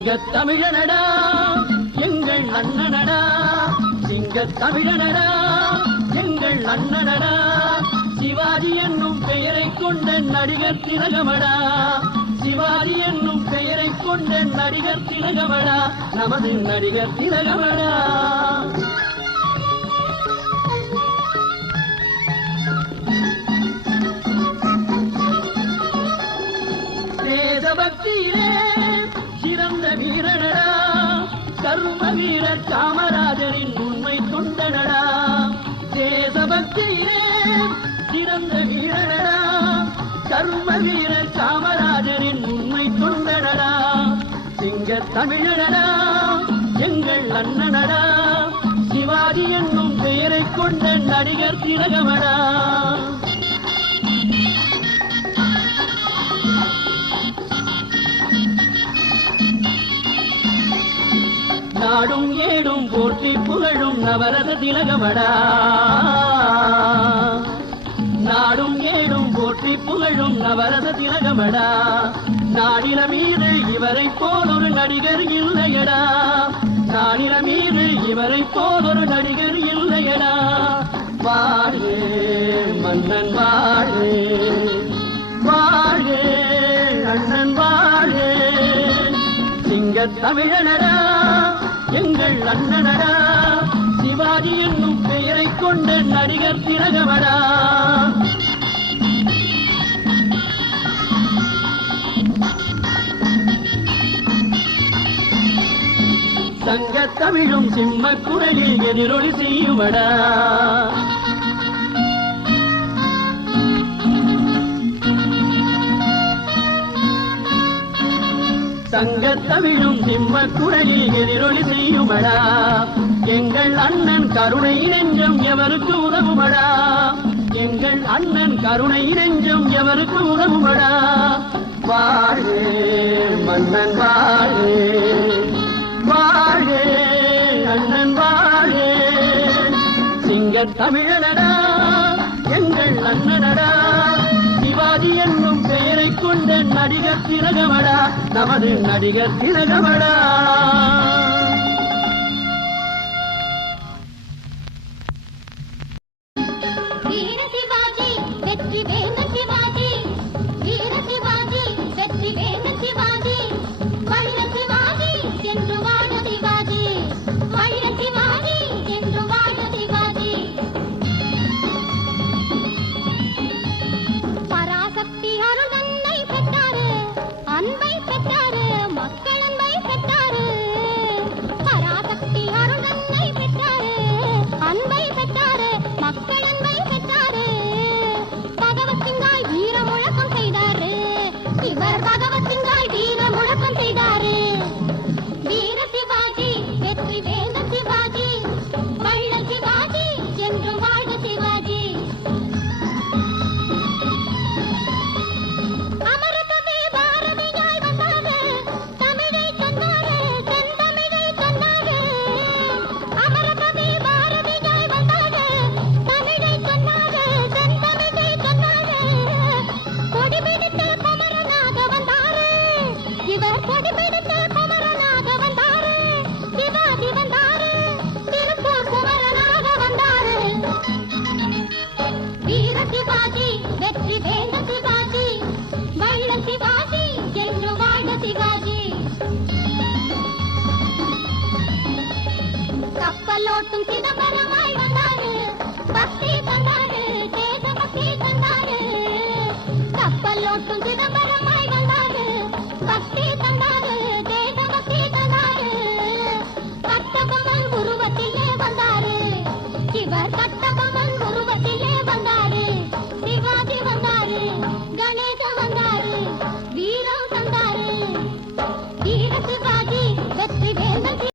தமிழனடா எங்கள் அண்ணனடா, சிங்கத் தமிழனடா எங்கள் அண்ணனடா, சிவாஜி என்னும் பெயரை கொண்ட நடிகர் திலகமடா, சிவாஜி என்னும் பெயரை கொண்ட நடிகர் திலகமடா, நமது நடிகர் திலகமடா. தேசபக்தியிலே சிறந்த வீரனடா, கர்ம வீரர் காமராஜரின் உண்மை தொண்டனடா. தேசபக்தியிலே சிறந்த வீரனடா, கர்ம வீரர் காமராஜரின் உண்மை தொண்டனடா. சிங்கத் தமிழனடா எங்கள் அண்ணனடா, சிவாஜி என்னும் பெயரை கொண்ட நடிகர் திலகமடா. நாடும் ஏடும் போற்றி புகழும் நவரத திலகமடா, நாடும் ஏடும் போற்றி புகழும் நவரத திலகமடா. நாடின மீது இவரை போல் ஒரு நடிகர் இல்லையடா, நாடின மீது இவரை போல் ஒரு நடிகர் இல்லையடா. வாழே மன்னன் வாழே, வாழே அண்ணன் வாழே, சிங்கத் தமிழனடா எங்கள் அண்ணனடா, சிவாஜி என்னும் பெயரை கொண்ட நடிகர் திலகமடா. சங்கத் தமிழும் சிம்ம குரலில் எதிரொலி செய்யுமடா, சங்கத் தமிழும் சிம்ம குரலில் எதிரொலி செய்யுமடா. எங்கள் அண்ணன் கருணை நெஞ்சம் எவருக்கு உதவுமடா, எங்கள் அண்ணன் கருணை நெஞ்சம் எவருக்கு உதவுமடா. வாழே மன்னன் வாழே, வாழே அண்ணன் வாழே, சிங்கத் தமிழனடா எங்கள் அண்ணனடா, சிவாஜி என்னும் பெயரை கொண்ட நடிகர் திலகமடா, நமது நடிகர் திலகமடா.